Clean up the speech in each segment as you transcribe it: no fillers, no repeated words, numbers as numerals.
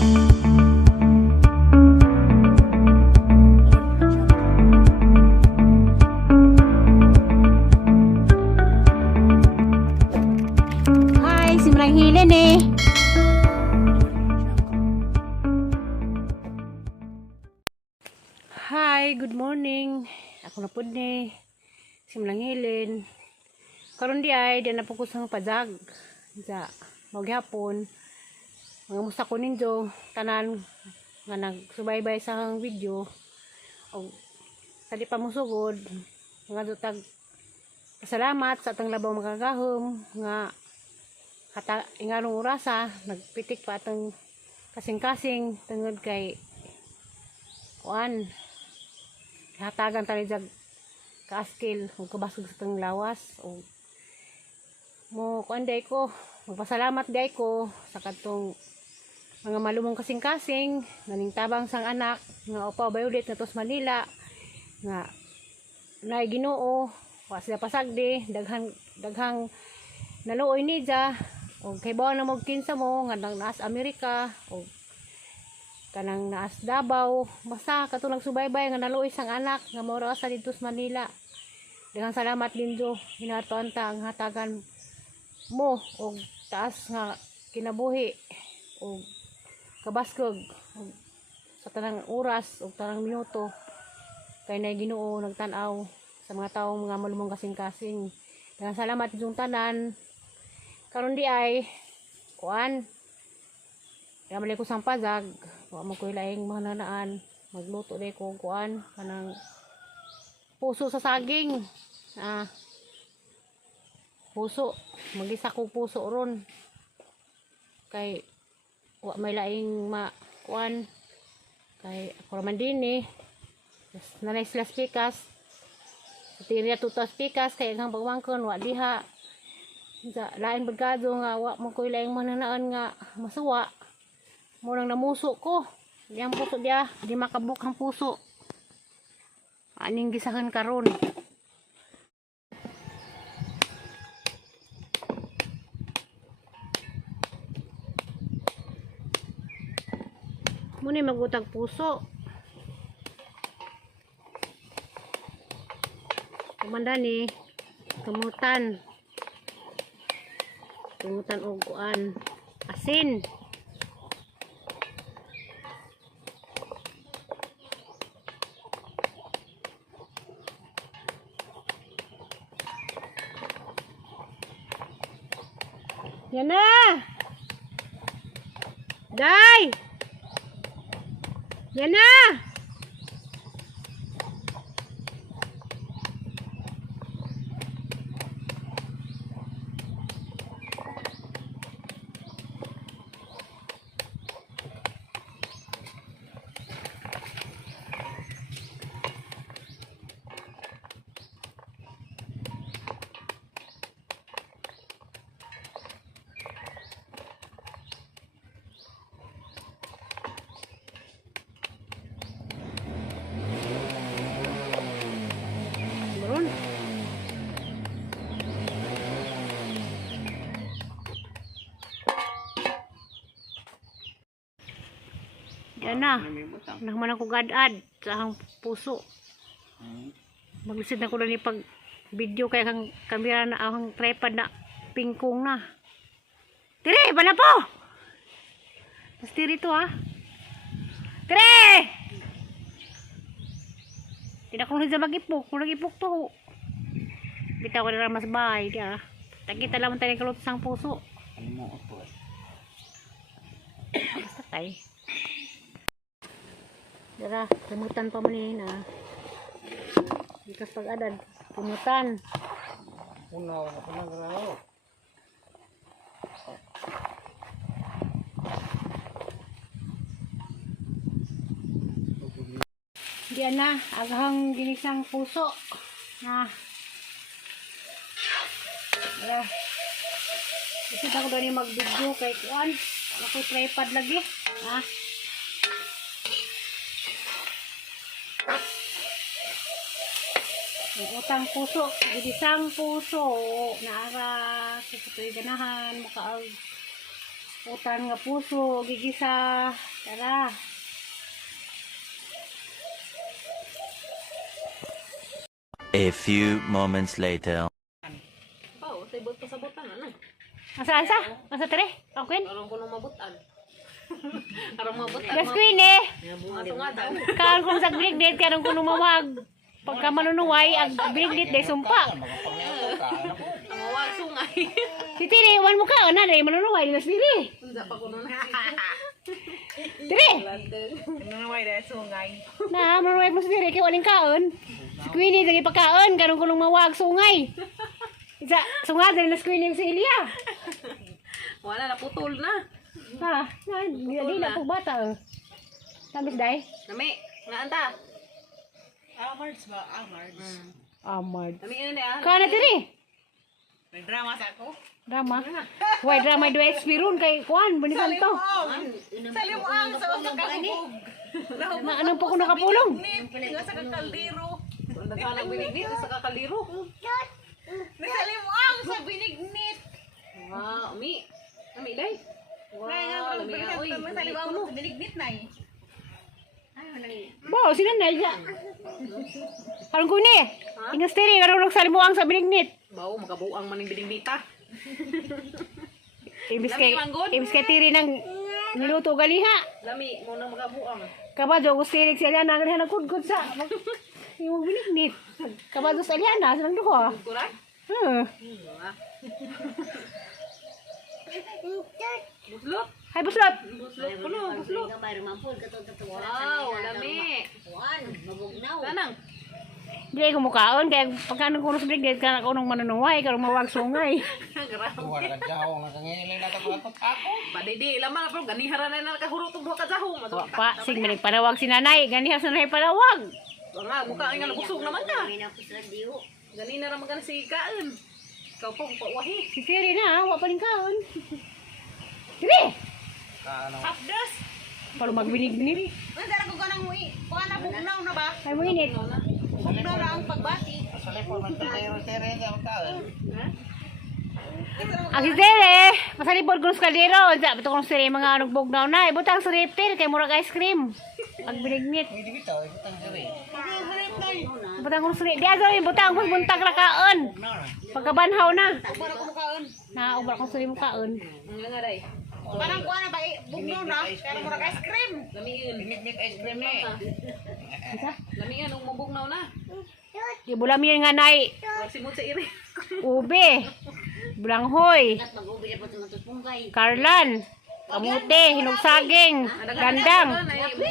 Hi, simrang hilin eh. Hi, good morning. Ako na po ni simrang hilin. Karon di ay di na po ko sang pajag. Ja, maghapon. Mga musta ko ninyo tanan nga nagsubaybay sa video. O tadi pa mo sugod nga dutag pasalamat sa atong labaw magagahom nga kata ingarong orasa nagpitik pa atong kasing-kasing tungod kay kuan hatagan tali jag kaaskil ug kabasog sa tong lawas o mo kuan day ko magpasalamat day ko sa kadtong mga malumong kasing-kasing naning tabang sang anak nga upaw bayulit nga tos Manila nga nay Ginoo wa sila pasagdi daghang naluoy ni ja o kay bawa na mo kinsa mo nga naas Amerika o kanang naas Davao basta katong nagsubaybay nga naluoy sang anak nga mora sa dito sa Manila. Daghang salamat ninyo hinatuan ta ang hatagan mo og taas nga kinabuhi og kabaskog sa tanang oras og tanang minuto kay nay Ginoo nagtan-aw sa mga taong mga malumong kasing-kasing. Daghang salamat yung tanan. Karon di ay kuan gamali ko sang pazag wa mo koy laing mahananaan magluto day ko kuan kanang puso sa saging puso magisa ko puso ron kay wa may laing kuan kay ako raman din eh nanay sila pikas tiriya tutas pikas kay ang pagwangkon wa diha sa lain bagado nga wa mo koy laing mananaan nga masuwa murang namuso ko diyang puso dia di makabuk ang puso aning gisahan karon muna magutag puso kumanda ni kemutan og kuan asin yan na day yan na yan na nagman ako gadad sa akong puso maglisid na ko lang pag video kaya kang kamera na akong tripod na pingkong na tire bala po mas tiri to ha tire tidak ko rin sa mag-ipok kung nag-ipok to bitaw ko na lang mas bahay dia takita lang tayo kalot sang puso basta tayo dara, kemutan pa man yun ikas pag-adad kemutan unaw na panagaraw diyan na, aghang ginisang puso na dara isit ako doon yung mag-video kay kuan ako tripod lagi utang puso, ginisang puso naara sa ito'y ganahan makaag Utan nga puso, gigisa. Tara. A few moments later. Oh, tibot pa sa butan ano? Asa? Asa tere? Okay? Aron ko nung mabutan. Aron mabutan. Gas queen eh. Bunga sungada. Kaan kung sa brig date, karong kuno mawag. Pagka manunuway, ang brig date day sumpa. Ang mawag sungay. Si Tiri, wan mo ka, na day manunuway, di na si Tiri. Unsa pa kuno na. Tiri! Nanaway dahil sungay. Na, manunuway mo si Tiri, kaya waling kaon. Si Queenie, lagi pagkaon, karong kuno mawag, sungay. Isa, sungad, dali na si Queenie si Elia. Wala na putol na. Ha, di na po bata. Tamis day? Nami, nga anta. Amard. Nami ina ni ah. Kana Tiri? May drama sa ako. Drama? Why drama do expirun kay Kuan, bunisan to. Salim ang sa kakubog. Na anong pa ko nakapulong? Nga sa kakaldiro. Nagkalang binignit sa kakaldiro. Salim ang sa binignit. Wow, mi. Ami day. Wow, lami ang uy. Salim ang sa binignit na eh. Bo, sino na iya? Karong kuni. Ingas Tiri, karong nagsalimuang sa binignit. Bau, makabuang maning binignita. Ibis kay Tiri nang niluto galiha. Lami, mo nang makabuang. Kabado ko sirig siya na nagkudkod sa. Yung binignit. Kabado sa Eliana, silang duha. Kuray? Buslot? Hay buslot. Buslot puno, buslot. Wow, lami. Tanang. Di ko mukaon kay pagkano ko sa binignit kana ko nung manunuway karong mawag sungay. Buwan ka jaho nga kangilin na ako. Padidi, laman na bro, ganihara na nakahurutog duha ka jahong. Wa pa sig manig panawag si nanay, ganiha sa nanay panawag. Nga, mukha nga nabusog naman ka. Ganina ra magana si Kaan. Ikaw po, wahi. Si Tiri na, wa pa rin kaon. Tiri! Hapdas. Para magbinignit. Nandara ko ganang hui. Kuha na bugnaw na ba? Ay mo init. Bugnaw na ang pagbati. Asali po man tere ka kaon. Ang si Tiri, masalipod ko sa kaldero. Sa bato kong siri mga anong bugnaw na. Ibutang sa reptil kay murag ice cream. Magbinignit. Hindi bitaw, ibutang sari. Ibutang kong siri. Di aso, ibutang kong buntag na kaon. Pagkabanhaw na. Para ko mukaon. Naubra kong siri mo kaon. Ang nga day. Parang kuha na ba, bugnaw na, pero murag ice cream. Lamiin. Binit ice cream ni. Isa? Lamiin ang mabugnaw na. Di bulam yun nga nay. Simot sa iri. Ube. Bulanghoy. Karlan. Kamuti. Hinog saging. Landang.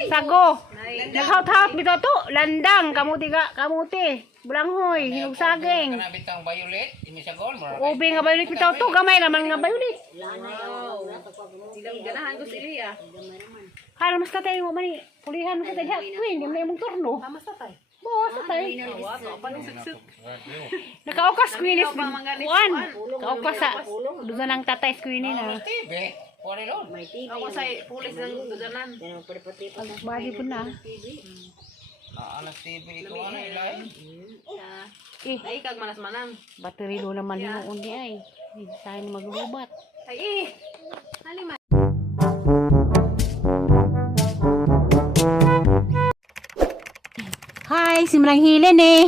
Sago. Naghaut-haut bito to. Landang. Kamuti. Bulanghoy. Hinog saging. Kana bitang violet, imisagon mo. Ube nga violet bito to. Gamay naman nga violet. Wow. Silang ganahan ko si Ria. Kaya mas tatay mo mani. Pulihan mo sa tayo. Queen. Di mo na yung turno. Tama sa tay. Boss, tatay. Awa, to pa nung siksik. Nakaukas Queen is Ikaw pa manggalis, kuan. kuan. Kaukas sa. Doon na ng tatay Queen na. Tibe, pare lon. Ako sa pulis ng dudanan. Bagi po na. Anak TV ko ano ilay. Ay, kag manas manang. Battery do naman hinuon di ay. Hindi sa akin maglubat. Ay, halima. Hi, si Manang Helen eh.